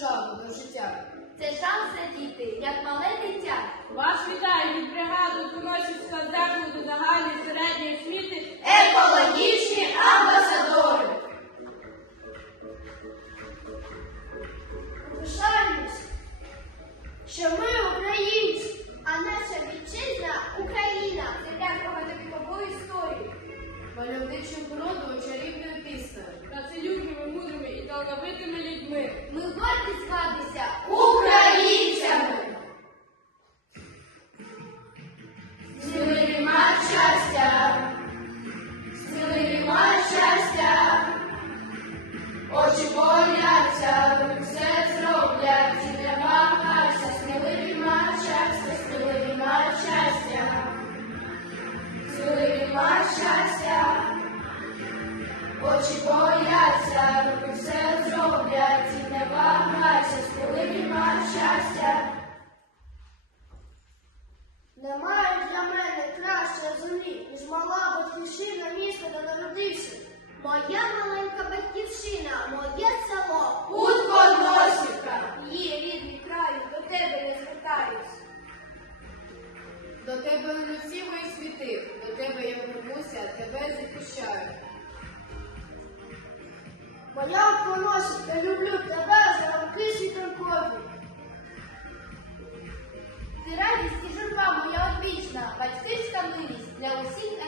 жагу до життя. Це шанс радіти, як мале дитя. Вас вітаю від бригади виконавчих закладу загальної середньої освіти. Екологічні амбасадори! Моя маленька батьківщина, моє село. Утконосівка! Її рідний краю, до тебе я звертаюсь. До тебе люці мої світи, до тебе я вернуся, тебе захищаю. Моя Утконосівка, люблю тебе за руки світанкові. Ти радість і журба моя одвічна, батьківська милість для усіх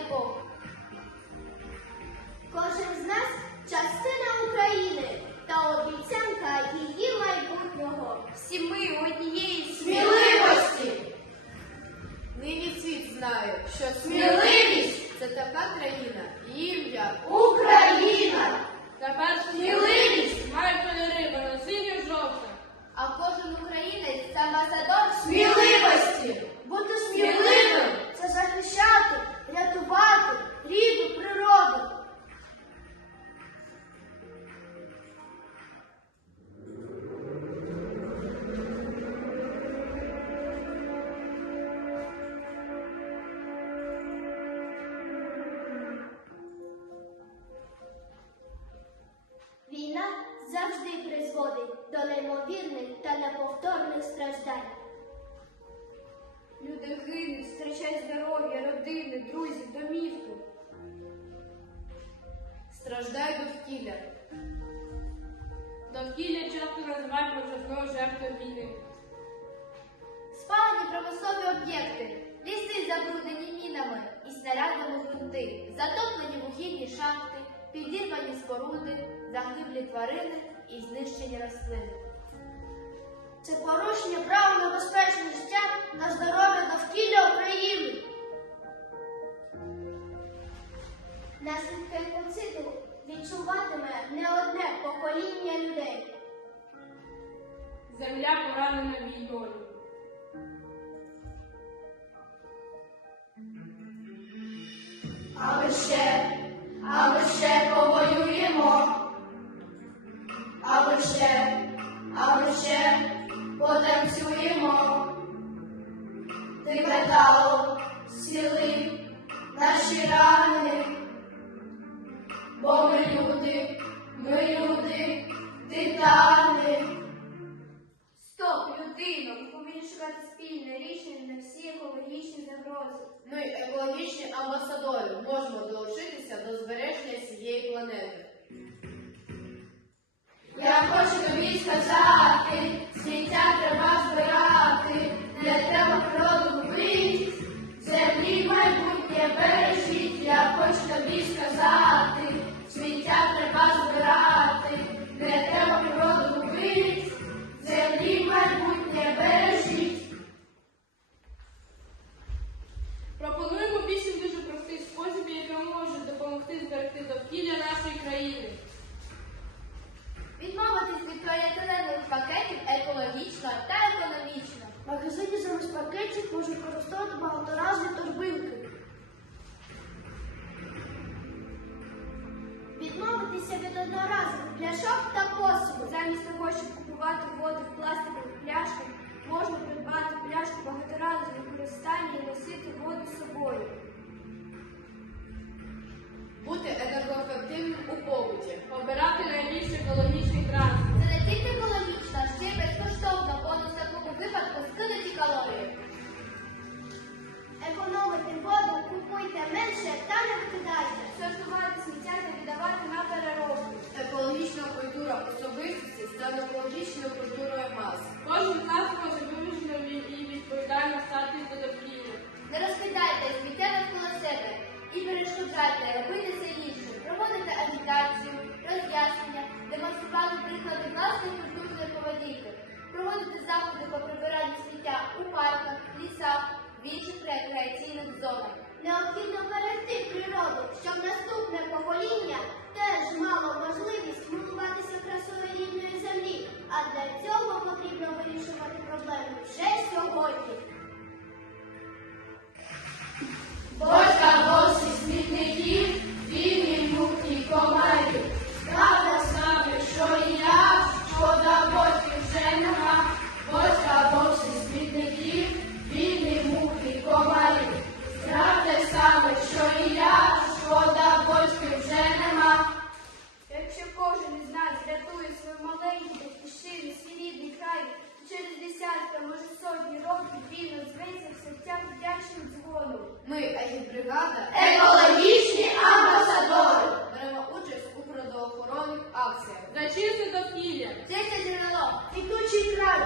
pasa родини, друзів, домівку. Страждає довкілля. Довкілля часто називають мовчазною жертвою війни. Спалені промислові об'єкти, ліси забруднені мінами і снарядами грунти, затоплені вугільні шахти, підірвані споруди, загиблі тварини і знищені рослини. Це порушення права на безпечне життя на здоров'я довкілля України. Наслідки екоциду відчуватиме не одне покоління людей. Земля поранена війною. А ми ще, а ми ще повоюємо. А ми ще, а ми ще потанцюємо. Ти метал, сіли наші рани. Ми люди, титани. Стоп, людино, ми повинні шукати спільне рішення на всі екологічні загрози. Ми, екологічні амбасадори, можемо долучитися до збереження цієї планети. Я хочу тобі сказати, сміття треба збирати, для тебе природу Відмовитися від одноразових пляшок та посуду. Замість того, щоб купувати воду в пластикових пляшках, можна придбати пляшку багаторазового використання і носити воду з собою. Бути енергоефективним у побуті. Обирати найбільше екологічний рекреаційних. Необхідно берегти природу, щоб наступне покоління теж мало можливість милуватися красою рідної землі. А для цього потрібно вирішувати проблеми вже сьогодні. Чисте довкілля. Чисте джерело, Квітучий край,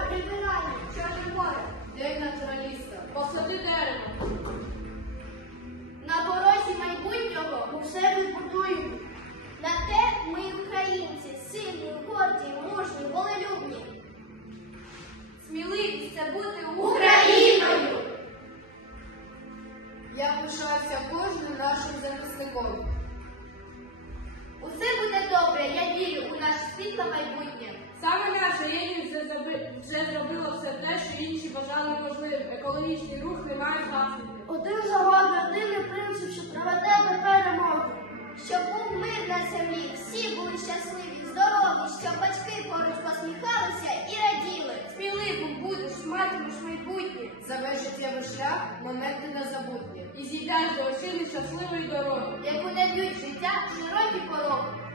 Екологічний рух не має наслідків. Один загон, єдиний принцип, що приведе до перемоги. Щоб був мир на землі, всі були щасливі, здорові, щоб батьки поруч посміхалися і раділи. Сміливим будеш, матимеш майбутнє. За весь життєвий шлях моменти незабутні. І зійдеш до вершини щасливої дороги. Яку дають життя широкі пороги.